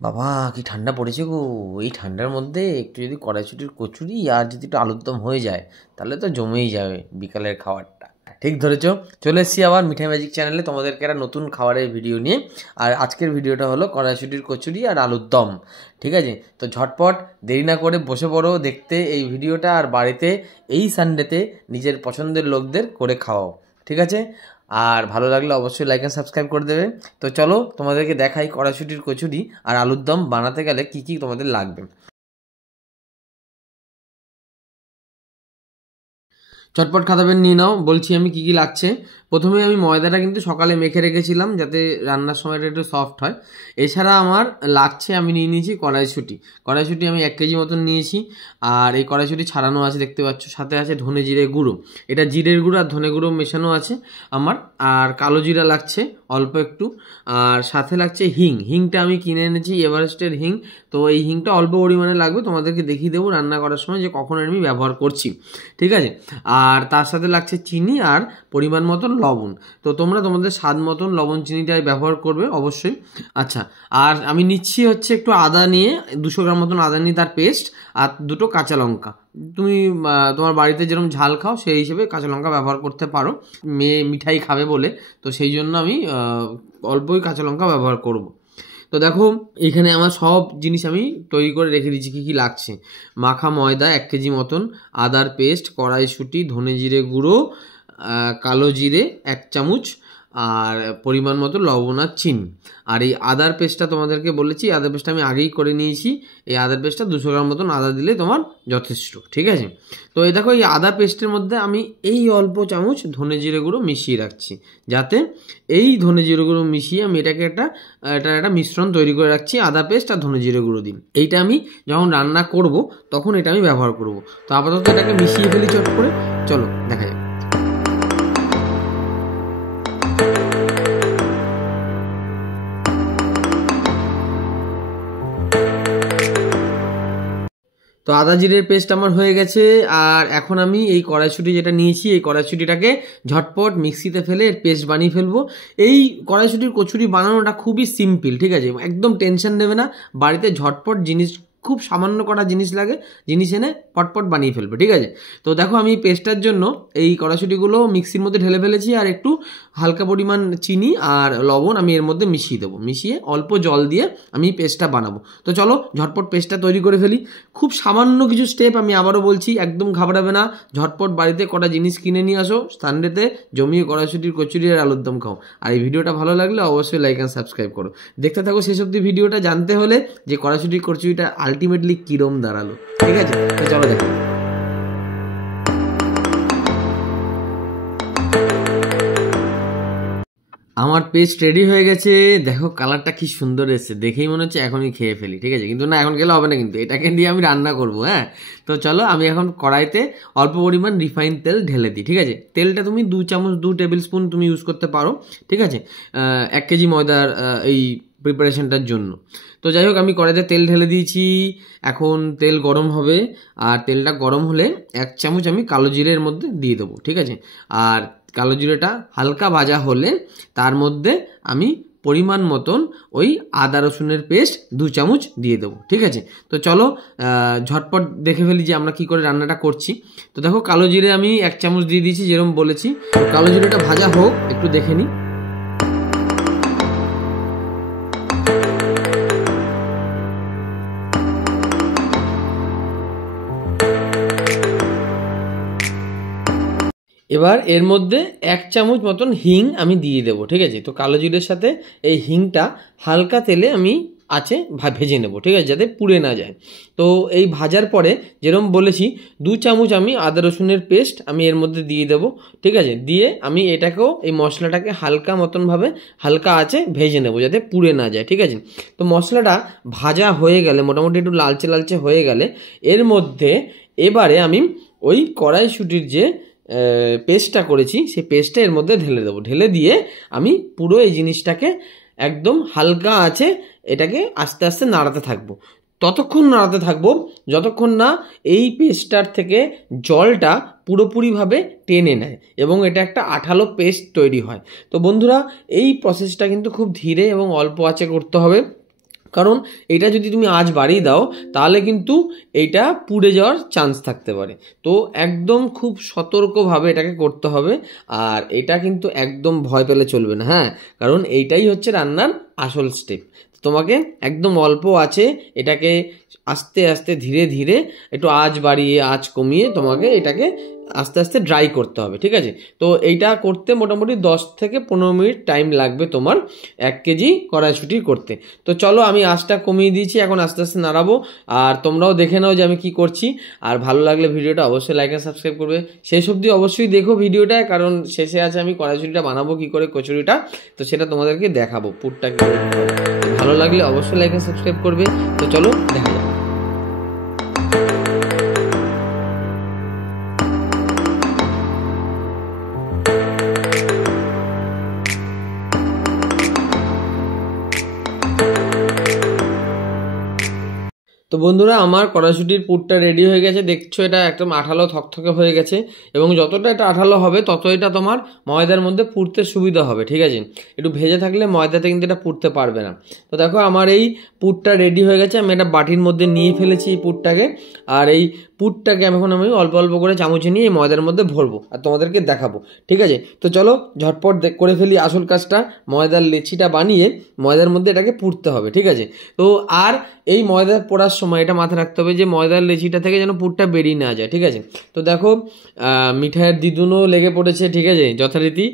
বাবা কি ঠান্ডা পড়েছে গো! এই ঠান্ডার মধ্যে একটু যদি কড়াইশুঁটির কচুরি আর যদি একটু আলুর দম হয়ে যায় তাহলে তো জমেই যাবে বিকালের খাবারটা। ঠিক ধরেছো, চলে এসেছি আবার মিঠাই ম্যাজিক চ্যানেলে তোমাদেরকে একটা নতুন খাবারের ভিডিও নিয়ে। আর আজকের ভিডিওটা হলো কড়াইশুঁটির কচুরি আর আলুর দম। ঠিক আছে, তো ঝটপট দেরি না করে বসে পড়ো দেখতে এই ভিডিওটা, আর বাড়িতে এই সানডেতে নিজের পছন্দের লোকদের করে খাওয়াও। ঠিক আছে, আর ভালো লাগলে অবশ্যই লাইক আর সাবস্ক্রাইব করে দেবে। তো চলো তোমাদেরকে দেখাই কড়াইশুঁটির কচুরি আর আলুর দম বানাতে গেলে কি কি তোমাদের লাগবে। চটপট খাতা পেন নিয়ে নাও, বলছি আমি কি কি লাগছে। প্রথমে আমি ময়দাটা কিন্তু সকালে মেখে রেখেছিলাম যাতে রান্নার সময়টা একটু সফট হয়। এছাড়া আমার লাগছে, আমি নিয়ে নিয়েছি কড়াইশুঁটি। কড়াইশুঁটি আমি 1 কেজি মতন নিয়েছি। আর এই কড়াইশুঁটি ছাড়ানো আছে দেখতে পাচ্ছ, সাথে আছে ধনে জিরে গুঁড়ো। এটা জিরের গুঁড়ো আর ধনে গুঁড়ো মেশানো আছে আমার। আর কালো জিরা লাগছে অল্প একটু। আর সাথে লাগছে হিং। হিংটা আমি কিনে এনেছি এভারেস্টের হিং। তো এই হিংটা অল্প পরিমাণে লাগবে, তোমাদেরকে দেখিয়ে দেবো রান্না করার সময় যে কখন আমি ব্যবহার করছি। ঠিক আছে, আর তার সাথে লাগছে চিনি আর পরিমাণ মতন লবণ। তো তোমরা তোমাদের স্বাদ মতন লবণ চিনিটাই ব্যবহার করবে অবশ্যই। আচ্ছা, আর আমি নিচ্ছি হচ্ছে একটু আদা নিয়ে, 200 গ্রাম মতন আদা নিয়ে তার পেস্ট, আর 2টো কাঁচা লঙ্কা। তুমি তোমার বাড়িতে যেরকম ঝাল খাও সেই হিসেবে কাঁচা লঙ্কা ব্যবহার করতে পারো। মেয়ে মিঠাই খাবে বলে তো সেই জন্য আমি অল্পই কাঁচা লঙ্কা ব্যবহার করব। তো দেখো এখানে আমার সব জিনিস আমি তৈরি করে রেখে দিচ্ছি। কী কী লাগছে: মাখা ময়দা 1 কেজি মতন, আদার পেস্ট, কড়াইশুঁটি, ধনে জিরে গুঁড়ো, কালো জিরে 1 চামচ, আর পরিমাণ মতো লবণ আর চিনি। আর এই আদার পেস্টটা তোমাদেরকে বলেছি, আদার পেস্টটা আমি আগেই করে নিয়েছি। এই আদার পেস্টটা 200 গ্রাম মতন আদা দিলে তোমার যথেষ্ট। ঠিক আছে, তো এই দেখো এই আদা পেস্টের মধ্যে আমি এই অল্প চামচ ধনে জিরে গুঁড়ো মিশিয়ে রাখছি, যাতে এই ধনে জিরে গুঁড়ো মিশিয়ে আমি এটার একটা মিশ্রণ তৈরি করে রাখছি। আদা পেস্ট আর ধনে জিরে গুঁড়ো দিন, এইটা আমি যখন রান্না করব তখন এটা আমি ব্যবহার করব। তো আপাতত এটাকে মিশিয়ে ফেলি চট করে, চলো দেখা যাক। তো আদা জিরের পেস্ট আমার হয়ে গেছে। আর এখন আমি এই কড়াইশুঁটি যেটা নিয়েছি, এই কড়াইশুঁটিটাকে ঝটপট মিক্সিতে ফেলে এর পেস্ট বানিয়ে ফেলবো। এই কড়াইশুঁটির কচুরি বানানোটা খুবই সিম্পল। ঠিক আছে, একদম টেনশন নেবে না, বাড়িতে ঝটপট জিনিস, খুব সামান্য কটা জিনিস লাগে, জিনিস এনে পটপট বানিয়ে ফেলবে। ঠিক আছে, তো দেখো আমি পেস্টটার জন্য এই কড়াইশুঁটিগুলো মিক্সির মধ্যে ঢেলে ফেলেছি, আর একটু হালকা পরিমাণ চিনি আর লবণ আমি এর মধ্যে মিশিয়ে দেবো। মিশিয়ে অল্প জল দিয়ে আমি পেস্টটা বানাবো। তো চলো ঝটপট পেস্টটা তৈরি করে ফেলি। খুব সামান্য কিছু স্টেপ, আমি আবারও বলছি, একদম ঘাবড়াবে না। ঝটপট বাড়িতে কটা জিনিস কিনে নিয়ে আসো, সানডেতে জমিয়ে কড়াইশুঁটির কচুরি আর আলুর দম খাও। আর এই ভিডিওটা ভালো লাগলে অবশ্যই লাইক অ্যান্ড সাবস্ক্রাইব করো। দেখতে থাকো শেষ অবধি ভিডিওটা, জানতে হলে যে কড়াইশুঁটির কচুরিটা আলটিমেটলি কিরম দাঁড়ালো। ঠিক আছে, তো চলো দেখো। আমার পেস্ট রেডি হয়ে গেছে। দেখো কালারটা কি সুন্দর এসেছে, দেখেই মনে হচ্ছে এখনই খেয়ে ফেলি। ঠিক আছে, কিন্তু না, এখন খেলে হবে না, কিন্তু এটাকে দিয়ে আমি রান্না করব। হ্যাঁ, তো চলো আমি এখন কড়াইতে অল্প পরিমাণ রিফাইন তেল ঢেলে দিই। ঠিক আছে, তেলটা তুমি 2 চামচ 2 টেবিল স্পুন তুমি ইউজ করতে পারো। ঠিক আছে, 1 কেজি ময়দার এই প্রিপারেশনটার জন্য। তো যাই হোক, আমি কড়াইতে তেল ঢেলে দিয়েছি। এখন তেল গরম হবে, আর তেলটা গরম হলে 1 চামচ আমি কালো জিরের মধ্যে দিয়ে দেবো। ঠিক আছে, আর কালো জিরেটা হালকা ভাজা হলে তার মধ্যে আমি পরিমাণ মতন ওই আদা রসুনের পেস্ট 2 চামচ দিয়ে দেবো। ঠিক আছে, তো চলো ঝটপট দেখে ফেলি যে আমরা কি করে রান্নাটা করছি। তো দেখো কালো জিরে আমি 1 চামচ দিয়ে দিয়েছি যেরকম বলেছি। কালো জিরেটা ভাজা হোক, একটু দেখে নিই। এবার এর মধ্যে 1 চামচ মতন হিং আমি দিয়ে দেবো। ঠিক আছে, তো কালো জিরের সাথে এই হিংটা হালকা তেলে আমি ভেজে নেব। ঠিক আছে, যাতে পুড়ে না যায়। তো এই ভাজার পরে যেরকম বলেছি 2 চামচ আমি আদা রসুনের পেস্ট আমি এর মধ্যে দিয়ে দেবো। ঠিক আছে, দিয়ে আমি এটাকেও, এই মশলাটাকে হালকা মতনভাবে হালকা ভেজে নেব যাতে পুড়ে না যায়। ঠিক আছে, তো মশলাটা ভাজা হয়ে গেলে, মোটামুটি একটু লালচে লালচে হয়ে গেলে, এর মধ্যে এবারে আমি ওই কড়াইশুঁটির যে পেস্টটা করেছি সেই পেস্টটা এর মধ্যে ঢেলে দেবো। ঢেলে দিয়ে আমি পুরো এই জিনিসটাকে একদম হালকা এটাকে আস্তে আস্তে নাড়াতে থাকবো। ততক্ষণ নাড়াতে থাকবো যতক্ষণ না এই পেস্টটার থেকে জলটা পুরোপুরিভাবে টেনে নেয় এবং এটা একটা আঠালো পেস্ট তৈরি হয়। তো বন্ধুরা, এই প্রসেসটা কিন্তু খুব ধীরে এবং অল্প আঁচে করতে হবে। কারণ এটা যদি তুমি আঁচ বাড়িয়ে দাও তাহলে কিন্তু এইটা পুড়ে যাওয়ার চান্স থাকতে পারে। তো একদম খুব সতর্কভাবে এটাকে করতে হবে, আর এটা কিন্তু একদম ভয় পেলে চলবে না, হ্যাঁ, কারণ এইটাই হচ্ছে রান্নার আসল স্টেপ। তোমাকে একদম অল্প আছে এটাকে আস্তে আস্তে ধীরে ধীরে একটু আঁচ বাড়িয়ে আঁচ কমিয়ে তোমাকে এটাকে আস্তে আস্তে ড্রাই করতে হবে, ঠিক আছে। তো এইটা করতে মোটামুটি 10 থেকে 15 মিনিট টাইম লাগবে তোমার 1 কেজি কড়াইশুঁটি করতে। তো চলো আমি আঁচটা কমিয়ে দিয়েছি, এখন আস্তে আস্তে নাড়াবো, আর তোমরাও দেখে নাও যে আমি কি করছি। আর ভালো লাগলে ভিডিওটা অবশ্যই লাইক আর সাবস্ক্রাইব করবে। শেষ অবধি অবশ্যই দেখো ভিডিওটা, কারণ শেষে আছে আমি কড়াইশুঁটিটা বানাবো কি করে, কচুরিটা, তো সেটা তোমাদেরকে দেখাবো পুরটা কি করে। ভালো লাগলে অবশ্যই লাইক আর সাবস্ক্রাইব করবে। তো চলো দেখা যাক। তো বন্ধুরা আমার কড়াইশুঁটির পুরটা রেডি হয়ে গেছে, দেখছো এটা একদম আঠালো থকথকে হয়ে গেছে, এবং যতটা এটা আঠালো হবে তত এটা তোমার ময়দার মধ্যে পুড়তে সুবিধা হবে, ঠিক আছে। একটু ভেজে থাকলে ময়দাতে কিন্তু এটা পুড়তে পারবে না। তো দেখো আমার এই পুরটা রেডি হয়ে গেছে, আমি এটা বাটির মধ্যে নিয়ে ফেলেছি এই পুরটাকে, আর এই পুরটাকে এখন আমি অল্প অল্প করে চামচে নিয়ে এই ময়দার মধ্যে ভরবো আর তোমাদেরকে দেখাবো, ঠিক আছে। তো চলো ঝটপট করে ফেলি আসল কাজটা, ময়দার লেচিটা বানিয়ে ময়দার মধ্যে এটাকে পুড়তে হবে, ঠিক আছে। তো আর এই ময়দা পোড়ার সময় এটা মাথায় রাখতে হবে যে ময়দার লেচিটা থেকে যেন পুরটা বেরিয়ে না যায়, ঠিক আছে। তো দেখো মিঠাইয়ের দিদুনও লেগে পড়েছে, ঠিক আছে, যথারীতি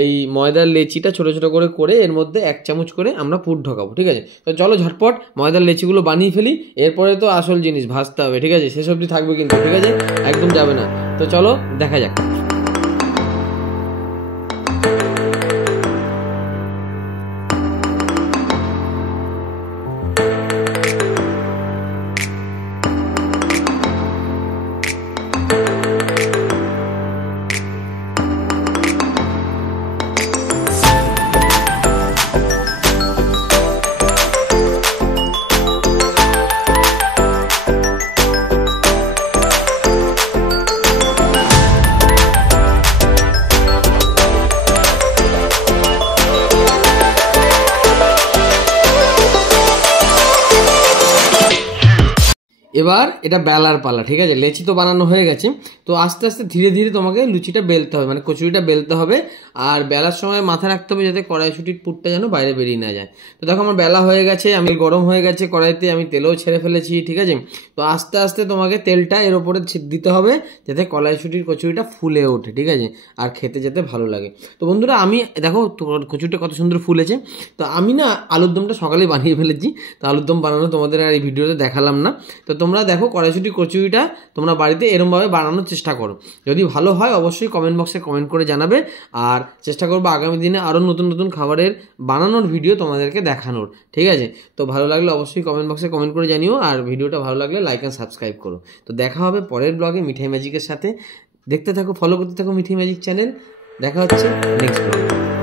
এই ময়দার লেচিটা ছোট ছোট করে করে এর মধ্যে 1 চামচ করে আমরা পুর ঢোকাবো, ঠিক আছে। তো চলো ঝটপট ময়দার লেচিগুলো বানিয়ে ফেলি, এরপরে তো আসল জিনিস ভাজতে হবে, ঠিক আছে, শেষ অবধি থাকবে কিন্তু, ঠিক আছে, একদম যাবে না। তো চলো দেখা যাক। এবার এটা বেলার পালা, ঠিক আছে, লেচি তো বানানো হয়ে গেছে। তো আস্তে আস্তে ধীরে ধীরে তোমাকে লুচিটা বেলতে হবে, মানে কচুরিটা বেলতে হবে, আর বেলার সময় মাথায় রাখতে হবে যাতে কড়াইশুঁটির পুরটা যেন বাইরে বেরিয়ে না যায়। তো দেখো আমার বেলা হয়ে গেছে, আমি গরম হয়ে গেছে কড়াইতে, আমি তেলও ছেড়ে ফেলেছি, ঠিক আছে। তো আস্তে আস্তে তোমাকে তেলটা এর ওপরে দিতে হবে যাতে কড়াইশুঁটির কচুরিটা ফুলে ওঠে, ঠিক আছে, আর খেতে যেতে ভালো লাগে। তো বন্ধুরা আমি দেখো কচুরিটা কত সুন্দর ফুলেছে। তো আমি না আলুর দমটা সকালে বানিয়ে ফেলেছি, তো আলুর দম বানানো তোমাদের আর এই ভিডিওতে দেখালাম না। তো তোমরা দেখো কড়াইশুঁটি কচুরিটা তোমরা বাড়িতে এরমভাবে বানানোর চেষ্টা করো, যদি ভালো হয় অবশ্যই কমেন্ট বক্সে কমেন্ট করে জানাবে, আর চেষ্টা করবো আগামী দিনে আরও নতুন নতুন খাবারের বানানোর ভিডিও তোমাদেরকে দেখানোর, ঠিক আছে। তো ভালো লাগলে অবশ্যই কমেন্ট বক্সে কমেন্ট করে জানিও, আর ভিডিওটা ভালো লাগলে লাইক অ্যান্ড সাবস্ক্রাইব করো। তো দেখা হবে পরের ব্লগে মিঠাই ম্যাজিকের সাথে, দেখতে থাকো, ফলো করতে থাকো মিঠাই ম্যাজিক চ্যানেল, দেখা হচ্ছে নেক্সট ব্লগে।